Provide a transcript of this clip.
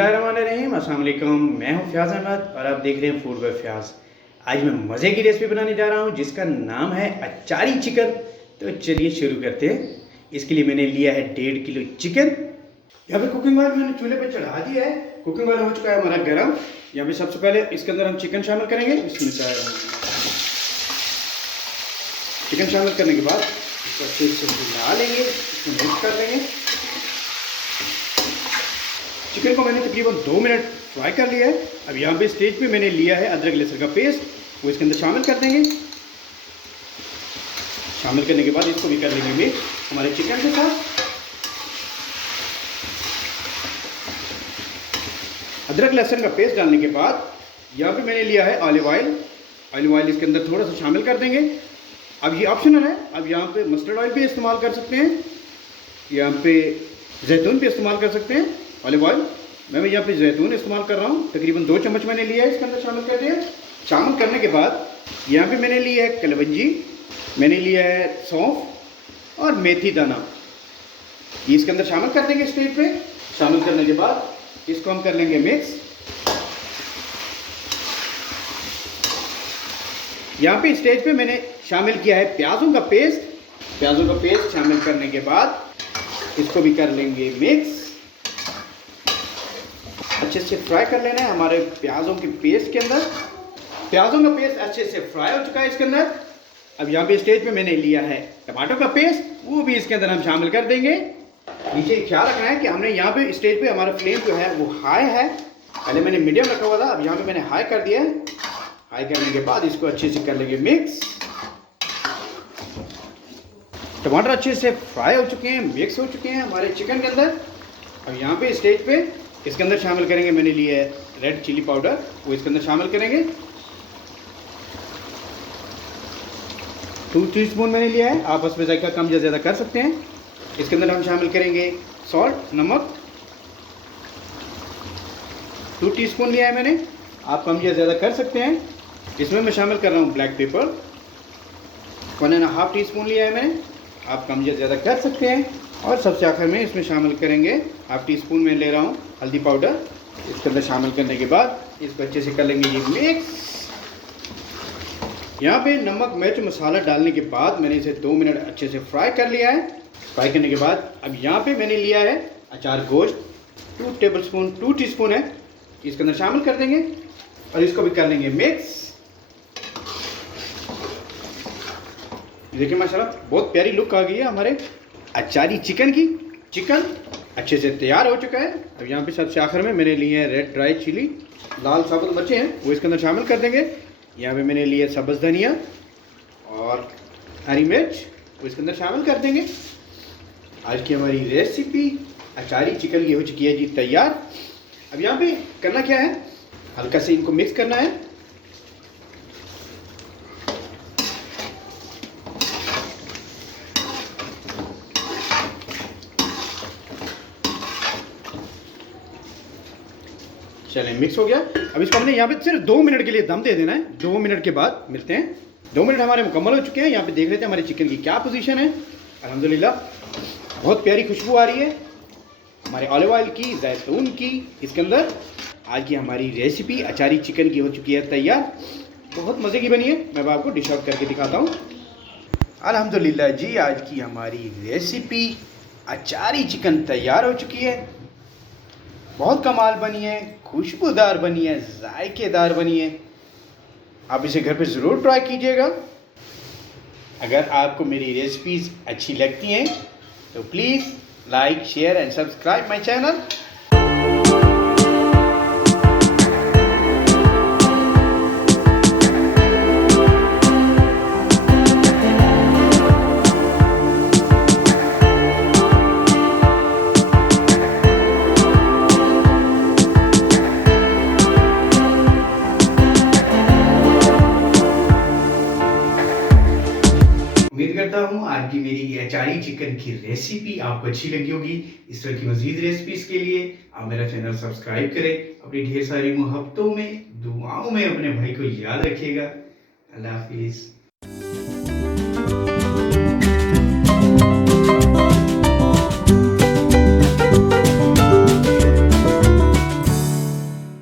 बिस्मिल्लाहिर्रहमानिर्रहीम, अस्सलाम वालेकुम। मैं हूं फ़याज़ अहमद और आप देख रहे हैं फूड बाय फ़याज़। आज मैं मज़े की रेसिपी बनाने जा रहा हूं जिसका नाम है अचारी चिकन। तो चलिए शुरू करते हैं। इसके लिए मैंने लिया है 1.5 किलो चिकन। यहाँ पे कुकिंग ऑयल मैंने चूल्हे पर चढ़ा दिया है। कुकिंग ऑयल हो चुका है हमारा गर्म। यहाँ पे सबसे पहले इसके अंदर हम चिकन शामिल करेंगे। इसमें चिकन शामिल करने के बाद इसको अच्छे से मिला लेंगे, इसको मिक्स कर लेंगे। चिकन को मैंने तकरीबन 2 मिनट फ्राई कर लिया है। अब यहाँ पे स्टेज पे मैंने लिया है अदरक लहसुन का पेस्ट, वो इसके अंदर शामिल कर देंगे। शामिल करने के बाद इसको भी कर लेंगे मिक्स हमारे चिकन के साथ। अदरक लहसुन का पेस्ट डालने के बाद यहाँ पे मैंने लिया है ऑलिव ऑयल। ऑलिव ऑयल इसके अंदर थोड़ा सा शामिल कर देंगे। अब ये ऑप्शनल है, अब यहाँ पे मस्टर्ड ऑयल भी इस्तेमाल कर सकते हैं, यहाँ पे जैतून भी इस्तेमाल कर सकते हैं। ऑलिव ऑयल मैं यहाँ पे जैतून इस्तेमाल कर रहा हूँ, तकरीबन 2 चम्मच मैंने लिया है, इसके अंदर शामिल कर दिया। शामिल करने के बाद यहाँ पे मैंने लिया है कलवंजी, मैंने लिया है सौंफ और मेथी दाना, ये इसके अंदर शामिल कर देंगे स्टेज पे। शामिल करने के बाद इसको हम कर लेंगे मिक्स। यहाँ पे स्टेज पे मैंने शामिल किया है प्याज़ों का पेस्ट। प्याज़ों का पेस्ट शामिल करने के बाद इसको भी कर लेंगे मिक्स। अच्छे से फ्राई कर लेना है हमारे प्याज़ों के पेस्ट के अंदर। प्याज़ों का पेस्ट अच्छे से फ्राई हो चुका है इसके अंदर। अब यहाँ पे स्टेज पे मैंने लिया है टमाटो का पेस्ट, वो भी इसके अंदर हम शामिल कर देंगे। नीचे ख्याल रखना है कि हमने यहाँ पे स्टेज पे हमारा फ्लेम जो है वो हाई है, पहले मैंने मीडियम रखा हुआ था, अब यहाँ पे मैंने हाई कर दिया है। हाई करने के बाद इसको अच्छे से कर लेंगे मिक्स। टमाटर अच्छे से फ्राई हो चुके हैं, मिक्स हो चुके हैं हमारे चिकन के अंदर। अब यहाँ पे स्टेज पे इसके अंदर शामिल करेंगे, मैंने लिए है रेड चिली पाउडर, वो इसके अंदर शामिल करेंगे। 2 टीस्पून मैंने लिया है, आप उसमें जायका कम या ज़्यादा कर सकते हैं। इसके अंदर हम शामिल करेंगे सॉल्ट, नमक 2 टीस्पून लिया है मैंने, आप कम या ज़्यादा कर सकते हैं। इसमें मैं शामिल कर रहा हूँ ब्लैक पेपर 1.5 टीस्पून लिया है मैंने, आप कम या ज़्यादा कर सकते हैं। और सबसे आखिर में इसमें शामिल करेंगे 1/2 टीस्पून में ले रहा हूँ हल्दी पाउडर। इसके अंदर शामिल करने के बाद इसको अच्छे से कर लेंगे ये मिक्स। यहाँ पे नमक मिर्च मसाला डालने के बाद मैंने इसे 2 मिनट अच्छे से फ्राई कर लिया है। फ्राई करने के बाद अब यहाँ पे मैंने लिया है अचार गोश्त 2 टीस्पून है, इसके अंदर शामिल कर देंगे और इसको भी कर लेंगे मिक्स। देखिए माशाल्लाह बहुत प्यारी लुक आ गई है हमारे अचारी चिकन की। चिकन अच्छे से तैयार हो चुका है। अब यहाँ पे सबसे आखिर में मैंने लिए हैं रेड ड्राई चिली, लाल साबुत मिर्चें हैं, वो इसके अंदर शामिल कर देंगे। यहाँ पे मैंने लिए सब्ज़ धनिया और हरी मिर्च, वो इसके अंदर शामिल कर देंगे। आज की हमारी रेसिपी अचारी चिकन की हो चुकी है जी तैयार। अब यहाँ पे करना क्या है, हल्का से इनको मिक्स करना है। चलें मिक्स हो गया। अब इसको हमने यहाँ पे सिर्फ 2 मिनट के लिए दम दे देना है। 2 मिनट के बाद मिलते हैं। 2 मिनट हमारे मुकम्मल हो चुके हैं। यहाँ पे देख लेते हैं हमारे चिकन की क्या पोजीशन है। अल्हम्दुलिल्लाह बहुत प्यारी खुशबू आ रही है हमारे ऑलिव ऑयल की, जैतून की। इसके अंदर आज की हमारी रेसिपी अचारी चिकन की हो चुकी है तैयार। बहुत मज़े की बनी है, मैं आपको डिश आउट करके दिखाता हूँ। अल्हम्दुलिल्लाह जी आज की हमारी रेसिपी अचारी चिकन तैयार हो चुकी है। बहुत कमाल बनी है, खुशबूदार बनी है, जायकेदार बनी है। आप इसे घर पे ज़रूर ट्राई कीजिएगा। अगर आपको मेरी रेसिपीज़ अच्छी लगती हैं तो please like share and subscribe my channel. उम्मीद करता हूँ आज की मेरी अचारी चिकन की रेसिपी आपको अच्छी लगी होगी। इस तरह की मज़ीद रेसिपीज़ के लिए आप मेरा चैनल सब्सक्राइब करें। अपनी ढेर सारी मोहब्बतों में, दुआओं में अपने भाई को याद रखिएगा। अल्लाह हाफिज़।